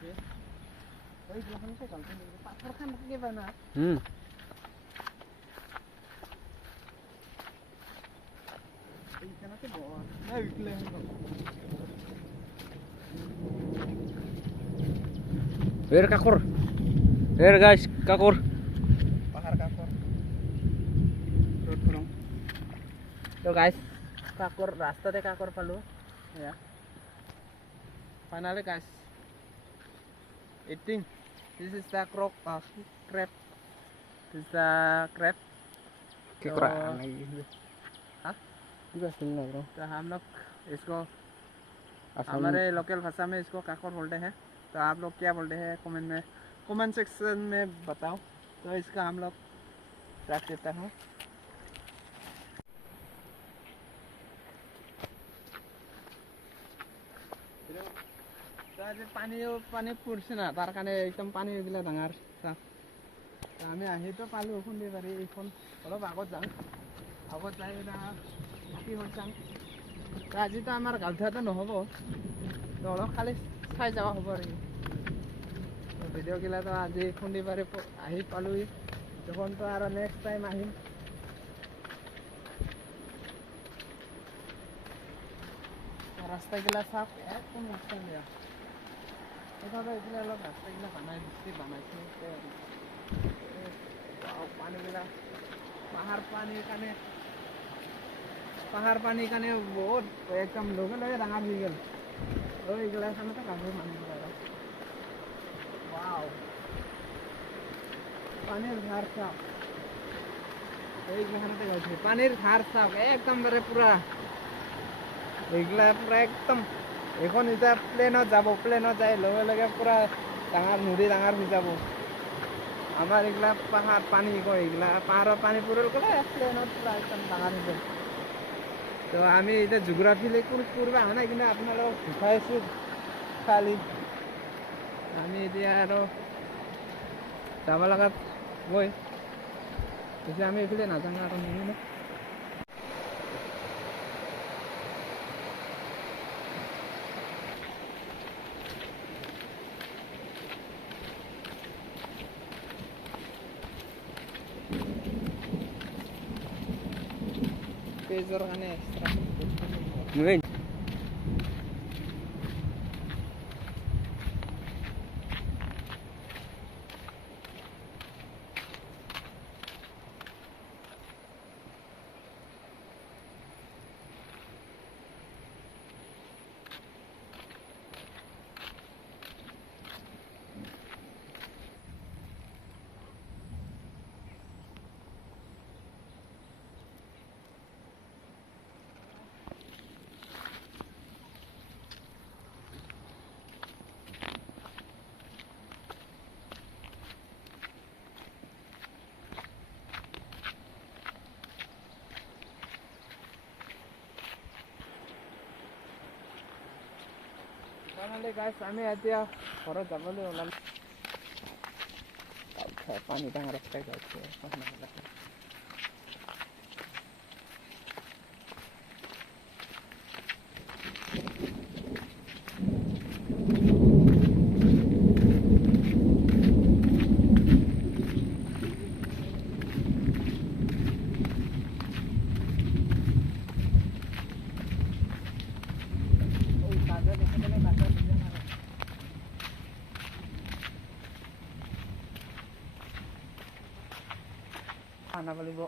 Where kakor? Where guys, kakor? Pahar kakor. Road kurang. So guys, kakor rasta te kakor palu. Ya. Finally guys, eating. This is the crab. This is the crab. हाँ? तो हम लोग इसको हमारे local भाषा में इसको काकोर बोलते हैं। तो आप लोग क्या बोलते हैं कमेंट सेक्शन में बताओ। तो इसका हम लोग रख देता हूँ। तो आज पानी पुरसे ना तार कारण एकदम पानी दिला डाঙर सा। तो आमी आही तो पालू खुंदी बारी इखन অলপ আগত যাম। আগত যাই না কি হ'ল চাম। তো আজি তো আমাৰ গালধাটো নহব। তো অলপ খালি চাই যাওয়া হ'ব আৰু। তো ভিডিও গিলা তো আজি খুন্দি বাৰি আহি পালোই। তখন তো আৰু নেক্সট টাইম আহিম। রাস্তা গিলা সাফ একদম রাস্তা বেয়া। এখানে এখানে অলপ রাস্তা গিলা বানাইছে। পানী গিলা পাহাড় পানী কাৰণে বহুত একদম লগে লগে ডাঙৰ হৈ গ'ল। এইগিলা খানতে কাপোৰ মানুহ ওয়াও পানীৰ ধাৰ চাওক। এইগিলাখানতে গৈছে পানীৰ ধাৰ চাওক একদমবাৰে পুৰা। এইগিলা পুৰা একদম এখন এতিয়া প্লেনত যাই লগে লগে পুৰা ডাঙৰ নদী ডাঙৰ হৈ যাব। আমাৰ এইগিলা পাহাৰ পানী কয় এইগিলা পাহাৰৰ পানী পৰিল গ'লে প্লেনত পুৰা একদম ডাঙৰ হৈ যাব। তো আমি এতিয়া জিঅ'গ্ৰাফিলৈ কৰিব অহা নাই কিন্তু আপোনালোকক দেখাইছোঁ খালি। আমি এতিয়া আৰু যাব লগাত গৈ এতিয়া আমি এইফালে নাজানো আৰু নিমিনো। পেজৰ কাৰণে এক্সট্ৰা finally guys আমি এতিয়া ঘৰত যাবলৈ ওলালো। পানী ডাঙৰ ৰাস্তাই যাইছে। খানা পালিব।